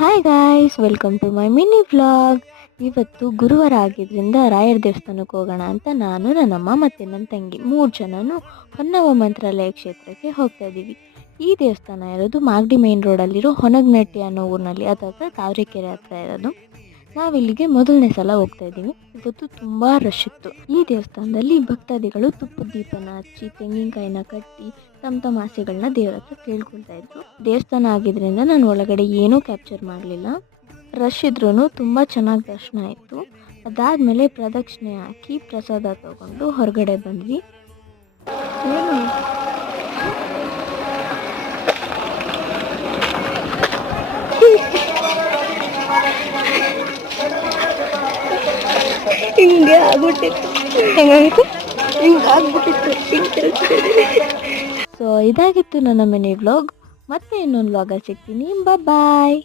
Hi guys, welcome to my mini vlog. ಇವತ್ತು ಗುರುವಾರ ಆಗಿದ್ದರಿಂದ ರಾಯರ ದೇವಸ್ಥಾನಕ್ಕೆ ಹೋಗೋಣ ಅಂತ ನಾನು, ನನ್ನಮ್ಮ ಮತ್ತು ನನ್ನ ತಂಗಿ 3 ಜನನು ಹೊನ್ನವ ಮಂತ್ರಾಲಯ ಕ್ಷೇತ್ರಕ್ಕೆ ಹೋಗ್ತಾ ಇದ್ದೀವಿ. ಈ ದೇವಸ್ಥಾನ ಇರೋದು ಮಾಗಡಿ ಮೇನ್ ರೋಡಲ್ಲಿರೋ ಹೊನಗನಟ್ಟಿ ಅನ್ನೋ ಊರಿನಲ್ಲಿ, ಅಥವಾ ತಾವರೆಕೆರೆ ಹತ್ರ ಇರೋದು. ನಾವಿಲ್ಲಿಗೆ ಮೊದಲನೇ ಸಲ ಹೋಗ್ತಾ ಇದ್ದೀವಿ. ಇವತ್ತು ತುಂಬ ರಶ್ ಇತ್ತು. ಈ ದೇವಸ್ಥಾನದಲ್ಲಿ ಭಕ್ತಾದಿಗಳು ತುಪ್ಪದ ದೀಪನ ಹಚ್ಚಿ ತೆಂಗಿನಕಾಯಿನ ಕಟ್ಟಿ ತಮ್ಮ ಆಸೆಗಳನ್ನ ದೇವ್ರ ಹತ್ರ ಕೇಳ್ಕೊಳ್ತಾ ಇದ್ರು. ದೇವಸ್ಥಾನ ಆಗಿದ್ರಿಂದ ನಾನು ಒಳಗಡೆ ಏನೂ ಕ್ಯಾಪ್ಚರ್ ಮಾಡಲಿಲ್ಲ. ರಶ್ ಇದ್ರೂ ತುಂಬ ಚೆನ್ನಾಗಿ ದರ್ಶನ ಆಯಿತು. ಅದಾದಮೇಲೆ ಪ್ರದಕ್ಷಿಣೆ ಹಾಕಿ ಪ್ರಸಾದ ತಗೊಂಡು ಹೊರಗಡೆ ಬಂದ್ವಿ. ಹಿಂಗೆ ಆಗ್ಬಿಟ್ಟಿತ್ತು. ಹೆಂಗಾಗಿತ್ತು? ಸೊ ಇದಾಗಿತ್ತು ನನ್ನ ಮಿನಿ ವ್ಲಾಗ್. ಮತ್ತೆ ಇನ್ನೊಂದು ವ್ಲಾಗಲ್ಲಿ ಸಿಗ್ತೀನಿ. ಬಾಯ್.